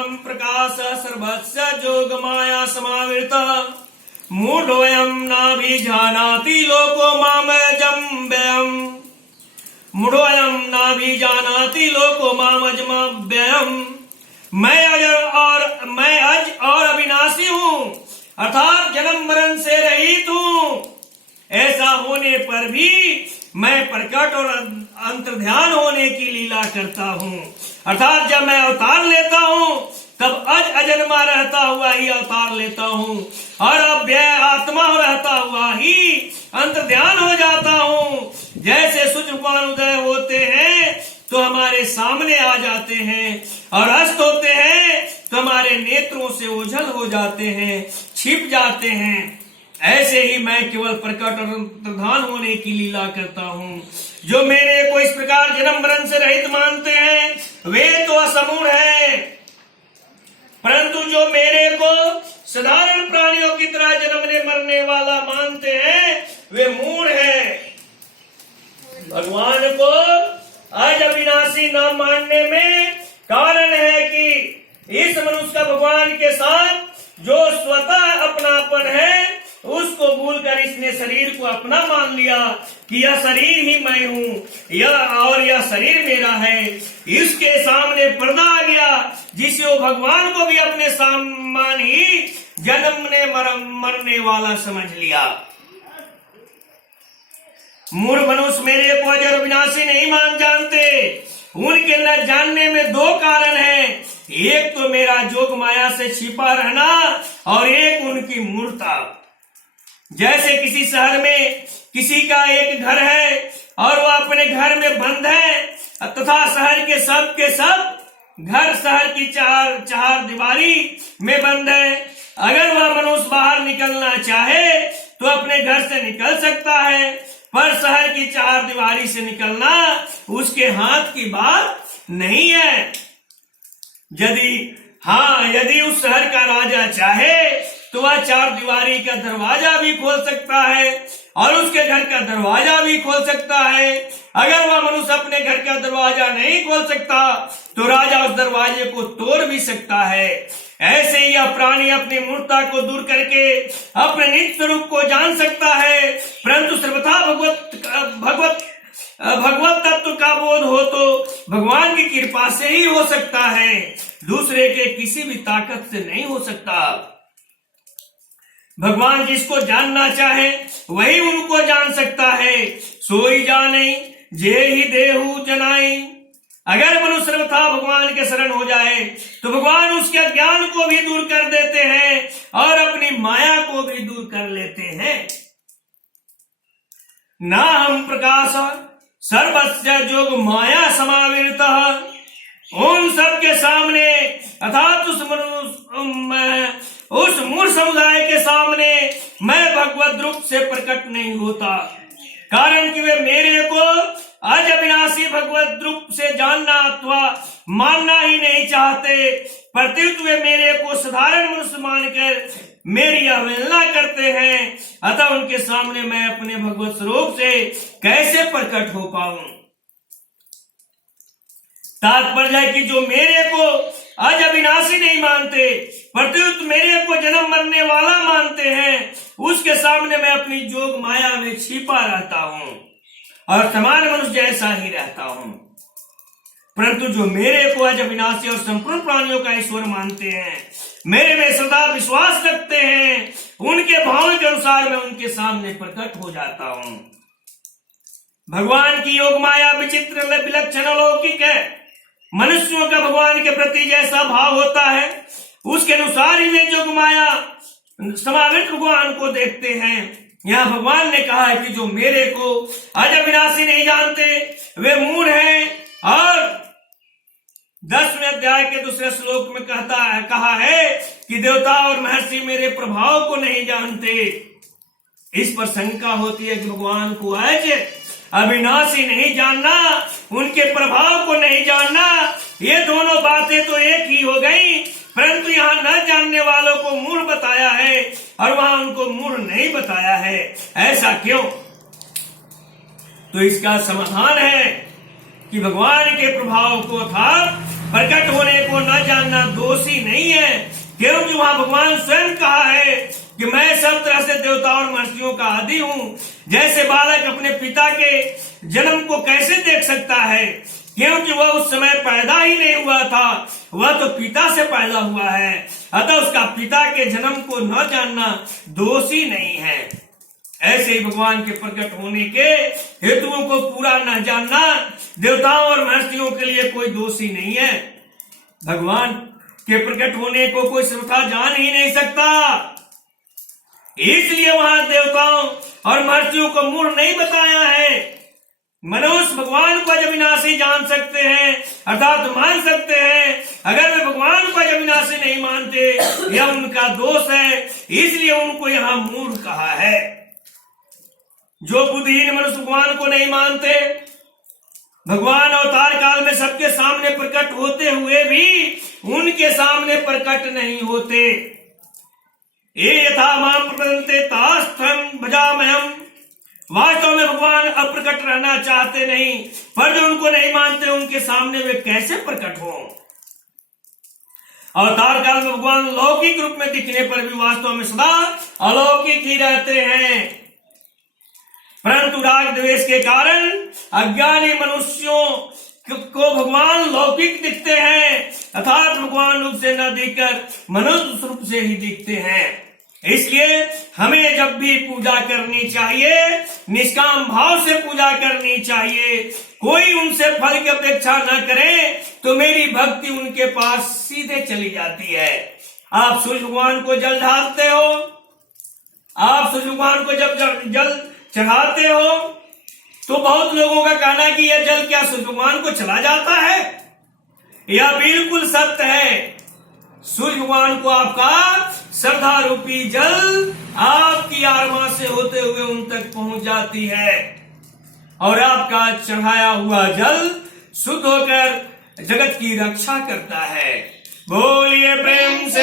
नाहं प्रकाश सर्वस्य जोग माया समावृतः मूढ़ोऽयं नाभिजानाति लोको मामजं व्ययम् मूढ़ोऽयं नाभिजानाति लोको मामजं व्ययम् मैं अज और अविनाशी हूँ, अर्थात जन्म मरण से रहित हूँ। ऐसा होने पर भी मैं प्रकट और अंतर्ध्यान होने की लीला करता हूँ, अर्थात जब मैं अवतार लेता हूँ तब अजन्मा रहता हुआ ही अवतार लेता हूँ और अव्यय आत्मा रहता हुआ ही अंतर्ध्यान हो जाता हूँ। जैसे सूर्य भगवान उदय होते हैं तो हमारे सामने आ जाते हैं और अस्त होते हैं तो हमारे नेत्रों से ओझल हो जाते हैं, छिप जाते हैं। ऐसे ही मैं केवल प्रकट और अंतर्धान होने की लीला करता हूँ। जो मेरे को इस प्रकार जन्म मरण से रहित मानते हैं वे तो असमूढ़ हैं, परंतु जो मेरे को साधारण प्राणियों की तरह जन्मने मरने वाला मानते हैं वे मूढ़ हैं। भगवान को आज अविनाशी न मानने में कारण है कि इस मनुष्य का भगवान के साथ जो स्वतः अपनापन है उसको भूलकर इसने शरीर को अपना मान लिया कि यह शरीर ही मैं हूँ, यह शरीर मेरा है। इसके सामने पर्दा आ गया जिसे वो भगवान को भी अपने समान ही जन्मने मरने वाला समझ लिया। मूढ़ मनुष्य मेरे को अजर विनाशी नहीं मान जानते। उनके न जानने में दो कारण हैं, एक तो मेरा जोग माया से छिपा रहना और एक उनकी मूर्खता। जैसे किसी शहर में किसी का एक घर है और वह अपने घर में बंद है तथा शहर के सब घर शहर की चार दीवारी में बंद है। अगर वह मनुष्य बाहर निकलना चाहे तो अपने घर से निकल सकता है, पर शहर की चार दीवारी से निकलना उसके हाथ की बात नहीं है। यदि उस शहर का राजा चाहे तो वह चार दीवारी का दरवाजा भी खोल सकता है और उसके घर का दरवाजा भी खोल सकता है। अगर वह मनुष्य अपने घर का दरवाजा नहीं खोल सकता तो राजा उस दरवाजे को तोड़ भी सकता है। ऐसे ही यह प्राणी अपनी मूर्खता को दूर करके अपने निज स्वरूप को जान सकता है, परंतु सर्वथा भगवत तत्व का बोध हो तो भगवान की कृपा से ही हो सकता है, दूसरे के किसी भी ताकत से नहीं हो सकता। भगवान जिसको जानना चाहे वही उनको जान सकता है। सोई जाने जे ही देहु जनाई। अगर मनुष्य सर्वथा भगवान के शरण हो जाए तो भगवान उसके ज्ञान को भी दूर कर देते हैं और अपनी माया को भी दूर कर लेते हैं। ना हम प्रकाश सर्वस्य जोग माया समावृतः। उन सब के सामने अर्थात उस मूढ़ समुदाय के सामने मैं भगवत रूप से प्रकट नहीं होता, कारण कि वे मेरे को आज अविनाशी भगवत रूप से जानना अथवा मानना ही नहीं चाहते, प्रत्युत वे मेरे को साधारण मनुष्य मानकर मेरी अवहेलना करते हैं। अतः उनके सामने मैं अपने भगवत स्वरूप से कैसे प्रकट हो पाऊं। तात्पर्य है कि जो मेरे को आज अविनाशी नहीं मानते प्रत्युत मेरे को जन्म मरने वाला मानते हैं, उसके सामने मैं अपनी जोग माया में छिपा रहता हूं और समान मनुष्य जैसा ही रहता हूं। परंतु जो मेरे को आज अविनाशी और संपूर्ण प्राणियों का ईश्वर मानते हैं, मेरे में सदा विश्वास रखते हैं, उनके भावों के अनुसार मैं उनके सामने प्रकट हो जाता हूं। भगवान की योग माया विचित्र विलक्षण अलौकिक है। मनुष्यों का भगवान के प्रति जैसा भाव होता है उसके अनुसार ही वे जोग माया समावित भगवान को देखते हैं। यहाँ भगवान ने कहा है कि जो मेरे को आज अविनाशी नहीं जानते वे मूढ़ हैं, और 10वें अध्याय के दूसरे श्लोक में कहा है कि देवता और महर्षि मेरे प्रभाव को नहीं जानते। इस पर शंका होती है कि भगवान को आज अविनाशी नहीं जानना, उनके प्रभाव को नहीं जानना, ये दोनों बातें तो एक ही हो गई, परंतु यहाँ न जानने वालों को मूढ़ बताया है और वहां उनको मूढ़ नहीं बताया है। ऐसा क्यों? तो इसका समाधान है कि भगवान के प्रभाव को था प्रकट होने को न जानना दोषी क्योंकि वहां भगवान स्वयं कहा है कि मैं सब तरह से देवताओं और महर्षियों का आदि हूं। जैसे बालक अपने पिता के जन्म को कैसे देख सकता है, क्योंकि वह उस समय पैदा ही नहीं हुआ था, वह तो पिता से पैदा हुआ है, अतः उसका पिता के जन्म को न जानना दोषी नहीं है। ऐसे ही भगवान के प्रकट होने के हेतुओं को पूरा न जानना देवताओं और महर्षियों के लिए कोई दोषी नहीं है। भगवान के प्रकट होने को कोई श्रद्धा जान ही नहीं सकता, इसलिए वहां देवताओं और महर्षियों को मूढ़ नहीं बताया है। मनुष्य भगवान को अविनाशी जान सकते हैं, अर्थात मान सकते हैं। अगर वे भगवान को अविनाशी नहीं मानते, यह उनका दोष है, इसलिए उनको यहां मूढ़ कहा है। जो बुद्धिहीन मनुष्य भगवान को नहीं मानते, भगवान अवतार काल में सबके सामने प्रकट होते हुए भी उनके सामने प्रकट नहीं होते। ये यथा माम प्रपद्यन्ते तास्थं भजाम्यहम्। वास्तव में भगवान अप्रकट रहना चाहते नहीं, पर जो उनको नहीं मानते उनके सामने वे कैसे प्रकट हो। अवतार काल में भगवान लौकिक रूप में दिखने पर भी वास्तव में सदा अलौकिक ही रहते हैं, परंतु राग द्वेष के कारण अज्ञानी मनुष्यों को भगवान लौकिक दिखते हैं, अर्थात भगवान रूप से न दिखकर मनुष्य रूप से ही दिखते हैं। इसलिए हमें जब भी पूजा करनी चाहिए, निष्काम भाव से पूजा करनी चाहिए। कोई उनसे फल की अपेक्षा न करे तो मेरी भक्ति उनके पास सीधे चली जाती है। आप सूर्य भगवान को जल ढालते हो, आप सूर्य भगवान को जब जल चढ़ाते हो तो बहुत लोगों का कहना है कि यह जल क्या सूर्य भगवान को चला जाता है। यह बिल्कुल सत्य है। सूर्य भगवान को आपका श्रद्धा रूपी जल आपकी आत्मा से होते हुए उन तक पहुंच जाती है और आपका चढ़ाया हुआ जल शुद्ध होकर जगत की रक्षा करता है। बोलिए प्रेम से